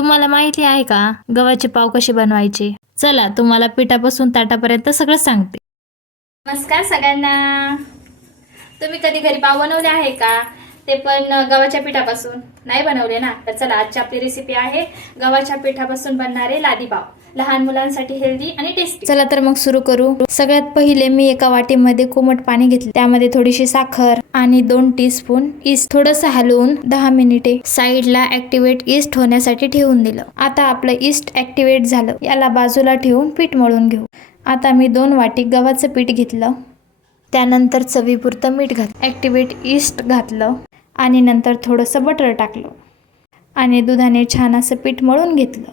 तुम्हाला माहिती आहे का गव्हाचे पाव कसे बनवायचे? चला तुम्हाला पिठापासून ताटापर्यंत सगळं सांगते. नमस्कार सगळ्यांना. तुम्ही कधी घरी पाव बनवले आहे का? ते पण गव्हाच्या पिठापासून? नाही बनवले ना? तर चला आजची आपली रेसिपी आहे गव्हाच्या पिठापासून बनणारे लादी पाव. लहान मुलांसाठी हेल्दी आणि टेस्टी. चला तर मग सुरू करू. सगळ्यात पहिले मी एका वाटीमध्ये कोमट पाणी घेतले. त्यामध्ये थोडीशी साखर आणि 2 टीस्पून ईस्ट थोडंसं हलवून 10 मिनिटे साईडला ऍक्टिव्हेट ईस्ट होण्यासाठी ठेवून दिलं. आता आपलं ईस्ट ऍक्टिव्हेट झालं. याला बाजूला ठेवून पीठ मळून घेऊ. आता मी 2 वाटी गव्हाचं पीठ घेतलं. त्यानंतर चवीपुरतं मीठ घातलं, ऍक्टिव्हेट ईस्ट घातलं आणि नंतर थोडंसं बटर टाकलं आणि दुधाने छान असं पीठ मळून घेतलं.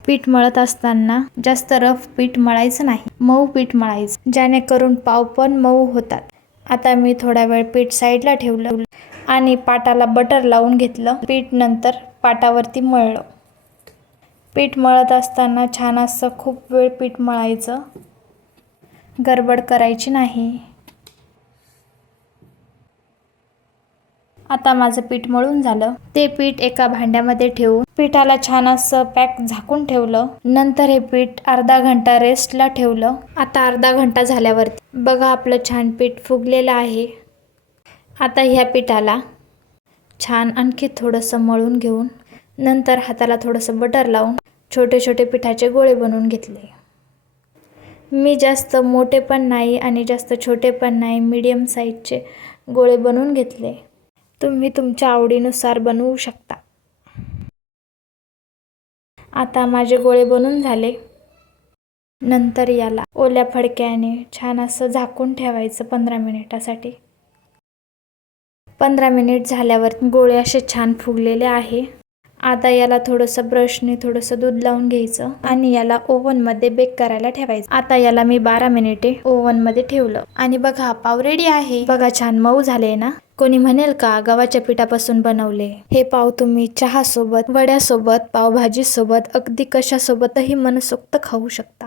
पीठ मळत असताना जास्त रफ पीठ मळायचं नाही, मऊ पीठ मळायचं, जेणेकरून पाव पण मऊ होतात. आता मी थोडा वेळ पीठ साईडला ठेवलं आणि पाटाला बटर लावून घेतलं. पीठ नंतर पाटावरती मळलं. पीठ मळत असताना छान असं खूप वेळ पीठ मळायचं, गडबड करायची नाही. आता माझं पीठ मळून झालं. ते पीठ एका भांड्यामध्ये ठेवून पिठाला छान असं पॅक झाकून ठेवलं. नंतर हे पीठ अर्धा घंटा रेस्टला ठेवलं. आता अर्धा घंटा झाल्यावरती बघा आपलं छान पीठ फुगलेलं आहे. आता ह्या पिठाला छान आणखी थोडंसं मळून घेऊन नंतर हाताला थोडंसं बटर लावून छोटे छोटे पिठाचे गोळे बनवून घेतले. मी जास्त मोठे पण नाही आणि जास्त छोटे पण नाही, मीडियम साईजचे गोळे बनवून घेतले. तुम्ही तुमच्या आवडीनुसार बनवू शकता. आता माझे गोळे बनून झाले. नंतर याला ओल्या फडक्याने छान असं झाकून ठेवायचं 15 मिनिटासाठी. 15 मिनिट झाल्यावर गोळे असे छान फुगलेले आहे. आता याला थोडंसं ब्रशने थोडंसं दूध लावून घ्यायचं आणि याला ओव्हनमध्ये बेक करायला ठेवायचं. आता याला मी 12 मिनिटे ओव्हनमध्ये ठेवलं आणि बघा पाव रेडी आहे. बघा छान मऊ झाले ना. कोणी म्हणेल का गव्हाच्या पिठापासून बनवले? हे पाव तुम्ही चहा सोबत, वड्यासोबत, पावभाजी सोबत, अगदी कशासोबतही मनसोक्त खाऊ शकता.